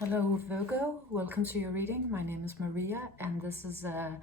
Hello Virgo, welcome to your reading. My name is Maria and this is a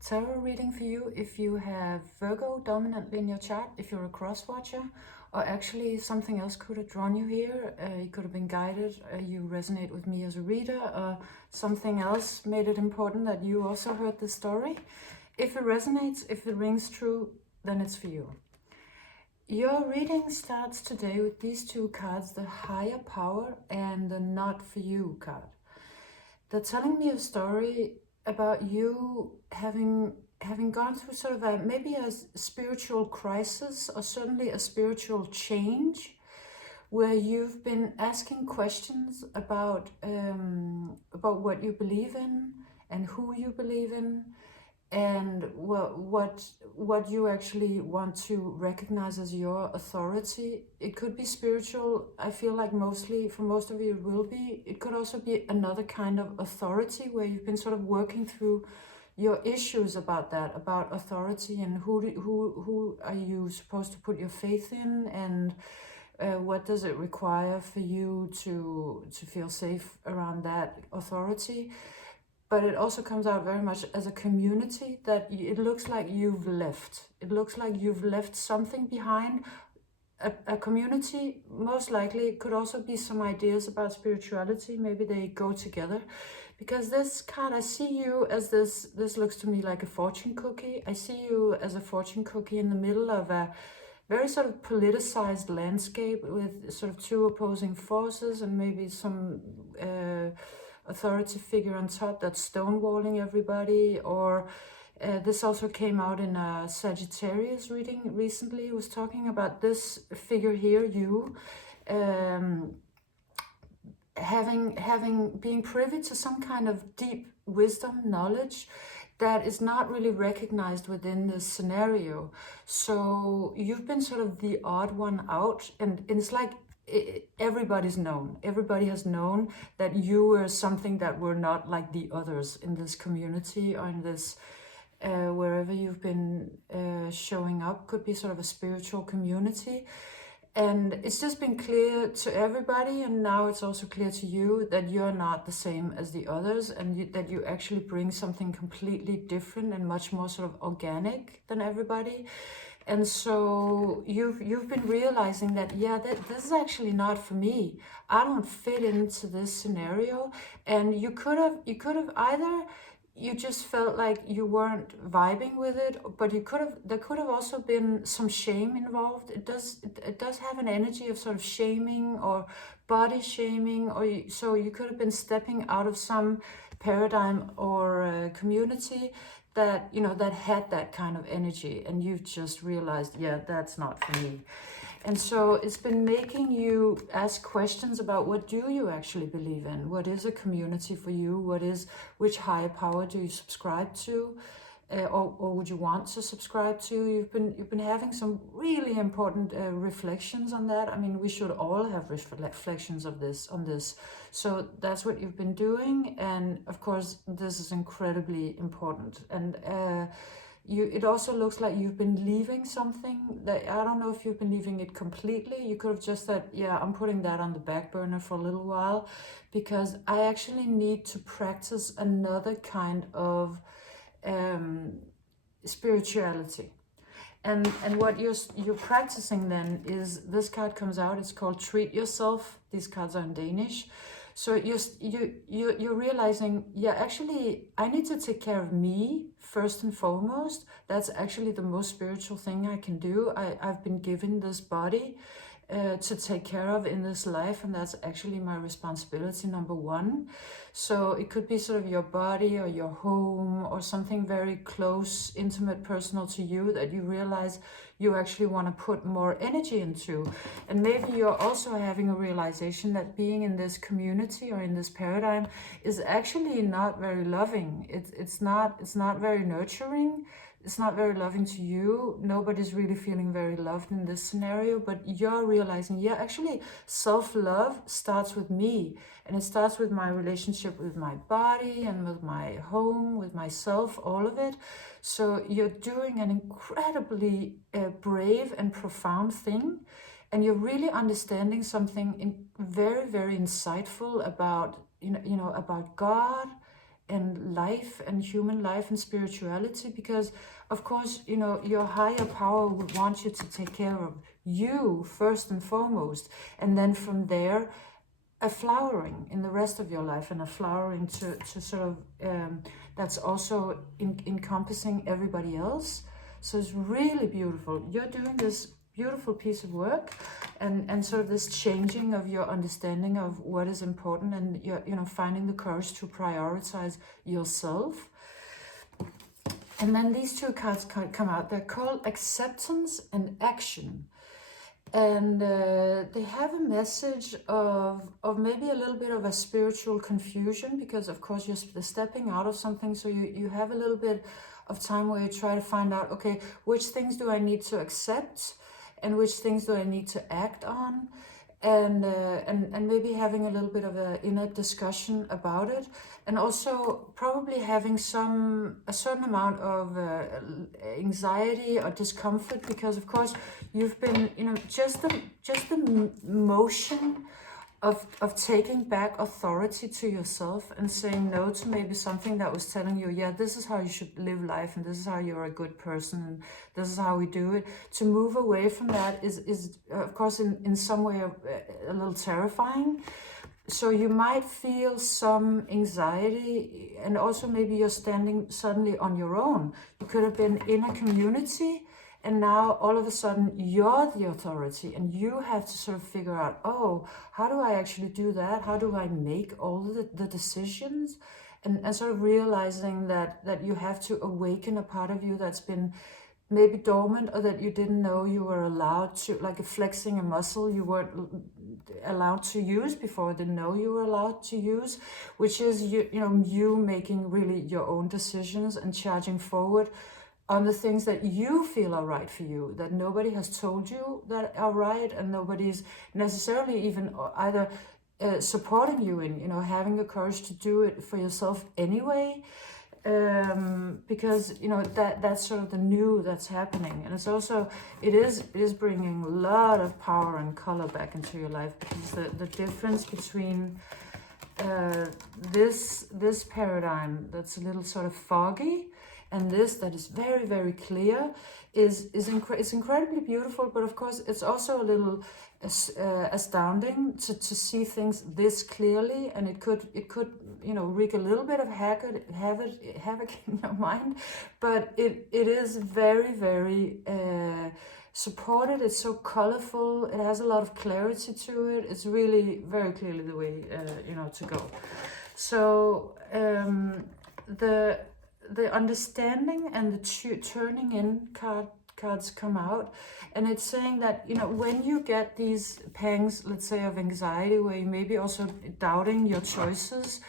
tarot reading for you if you have Virgo dominantly in your chart, if you're a cross watcher, or actually something else could have drawn you here. You could have been guided, you resonate with me as a reader, or something else made it important that you also heard the story. If it resonates, if it rings true, then it's for you. Your reading starts today with these two cards, the Higher Power and the Not For You card. They're telling me a story about you having gone through sort of maybe a spiritual crisis, or certainly a spiritual change, where you've been asking questions about what you believe in and who you believe in, and what you actually want to recognize as your authority. It could be spiritual. I feel like mostly, for most of you, it will be. It could also be another kind of authority where you've been sort of working through your issues about that, about authority, and who are you supposed to put your faith in, and what does it require for you to feel safe around that authority. But it also comes out very much as a community that it looks like you've left. It looks like you've left something behind. A community, most likely. It could also be some ideas about spirituality. Maybe they go together. Because this card, I see you as this looks to me like a fortune cookie. I see you as a fortune cookie in the middle of a very sort of politicized landscape with sort of two opposing forces and maybe some authority figure on top that's stonewalling everybody. Or this also came out in a Sagittarius reading recently. It was talking about this figure here, you, being privy to some kind of deep wisdom, knowledge that is not really recognized within this scenario. So you've been sort of the odd one out, and it's like everybody's known. Everybody has known that you were something that were not like the others in this community, or in this wherever you've been showing up. Could be sort of a spiritual community. And it's just been clear to everybody, and now it's also clear to you, that you're not the same as the others, and that you actually bring something completely different and much more sort of organic than everybody. And so you've been realizing that, yeah, this is actually not for me. I don't fit into this scenario. And you could have either, you just felt like you weren't vibing with it, but there could have also been some shame involved. It does have an energy of sort of shaming or body shaming, so you could have been stepping out of some paradigm or community that, you know, that had that kind of energy, and you've just realized, yeah, that's not for me. And so it's been making you ask questions about, what do you actually believe in? What is a community for you? Which higher power do you subscribe to? Or would you want to subscribe to? You've been having some really important reflections on that. I mean, we should all have reflections on this. So that's what you've been doing, and of course this is incredibly important. And it also looks like you've been leaving something that, I don't know if you've been leaving it completely. You could have just said, yeah, I'm putting that on the back burner for a little while, because I actually need to practice another kind of spirituality. And what you're practicing then is, this card comes out, it's called Treat Yourself. These cards are in Danish. So you're realizing, yeah, actually I need to take care of me first and foremost. That's actually the most spiritual thing I can do. I've been given this body to take care of in this life, and that's actually my responsibility number one. So it could be sort of your body or your home, or something very close, intimate, personal to you, that you realize you actually want to put more energy into. And maybe you're also having a realization that being in this community or in this paradigm is actually not very loving. It's not very nurturing. It's not very loving to you. Nobody's really feeling very loved in this scenario, but you're realizing, yeah, actually self-love starts with me, and it starts with my relationship with my body and with my home, with myself, all of it. So you're doing an incredibly brave and profound thing, and you're really understanding something very, very insightful about, about God and life and human life and spirituality, because of course, your higher power would want you to take care of you first and foremost, and then from there a flowering in the rest of your life, and a flowering to sort of that's also encompassing everybody else. So it's really beautiful. You're doing this beautiful piece of work, and sort of this changing of your understanding of what is important, and you're finding the courage to prioritize yourself. And then these two cards come out. They're called Acceptance and Action. And they have a message of maybe a little bit of a spiritual confusion, because of course you're stepping out of something, so you have a little bit of time where you try to find out, okay, which things do I need to accept and which things do I need to act on, and maybe having a little bit of an inner discussion about it, and also probably having a certain amount of anxiety or discomfort, because of course you've been, just the motion of taking back authority to yourself and saying no to maybe something that was telling you, yeah, this is how you should live life, and this is how you're a good person, and this is how we do it. To move away from that is of course in some way a little terrifying. So you might feel some anxiety, and also maybe you're standing suddenly on your own. You could have been in a community, and now all of a sudden you're the authority, and you have to sort of figure out, oh, how do I actually do that? How do I make all the decisions? And sort of realizing that you have to awaken a part of you that's been maybe dormant, or that you didn't know you were allowed to, like flexing a muscle you weren't allowed to use before, didn't know you were allowed to use, which is you making really your own decisions and charging forward on the things that you feel are right for you, that nobody has told you that are right, and nobody's necessarily even either supporting you in, having the courage to do it for yourself anyway, because that's sort of the new that's happening. And it's also, it is bringing a lot of power and color back into your life, because the difference between this paradigm that's a little sort of foggy, and this that is very, very clear, it's incredibly beautiful. But of course it's also a little astounding to see things this clearly, and it could wreak a little bit of havoc in your mind, but it is very, very supported. It's so colorful, it has a lot of clarity to it. It's really very clearly the way to go. So the understanding and the turning in cards come out, and it's saying that when you get these pangs, let's say, of anxiety, where you may be also doubting your choices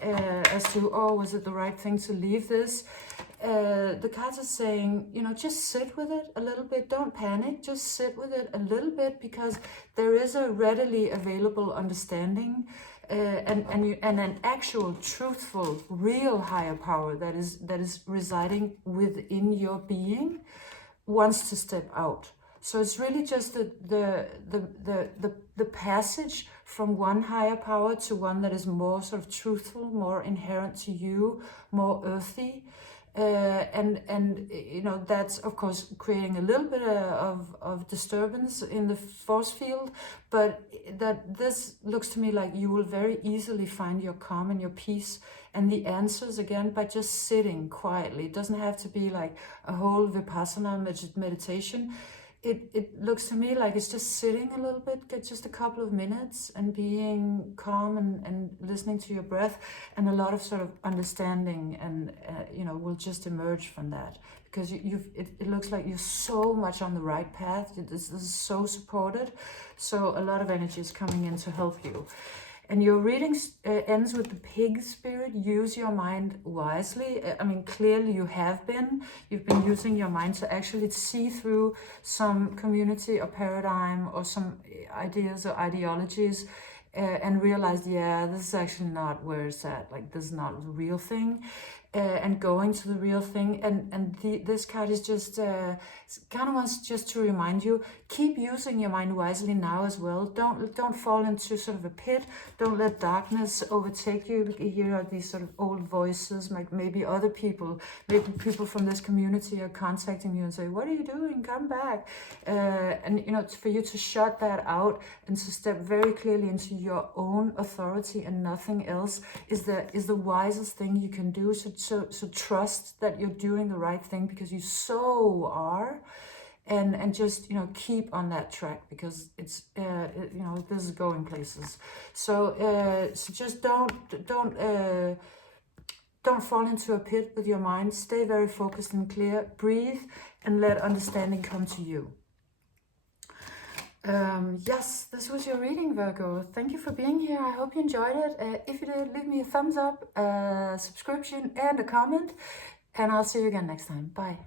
as to, oh, was it the right thing to leave this, the cards are saying, just sit with it a little bit. Don't panic, just sit with it a little bit, because there is a readily available understanding and an actual, truthful, real higher power that is residing within your being, wants to step out. So it's really just the passage from one higher power to one that is more sort of truthful, more inherent to you, more earthy. And that's of course creating a little bit of disturbance in the force field, but that this looks to me like you will very easily find your calm and your peace and the answers again by just sitting quietly. It doesn't have to be like a whole vipassana meditation. It looks to me like it's just sitting a little bit, get just a couple of minutes and being calm and listening to your breath, and a lot of sort of understanding and will just emerge from that, because it looks like you're so much on the right path. This is so supported, so a lot of energy is coming in to help you. And your reading ends with the pig spirit. Use your mind wisely. I mean, clearly you've been using your mind to actually see through some community or paradigm or some ideas or ideologies and realize, yeah, this is actually not where it's at. Like, this is not the real thing. and going to the real thing. And this card is just kind of wants just to remind you, keep using your mind wisely now as well. Don't fall into sort of a pit. Don't let darkness overtake you. You hear these sort of old voices, like maybe other people, maybe people from this community are contacting you and say, what are you doing? Come back. And you know, it's for you to shut that out and to step very clearly into your own authority and nothing else is the wisest thing you can do. So trust that you're doing the right thing, because you so are, and just, you know, keep on that track, because it's you know, this is going places. So just don't fall into a pit with your mind. Stay very focused and clear. Breathe and let understanding come to you. Yes, this was your reading, Virgo. Thank you for being here. I hope you enjoyed it. If you did, leave me a thumbs up, a subscription, and a comment. And I'll see you again next time. Bye.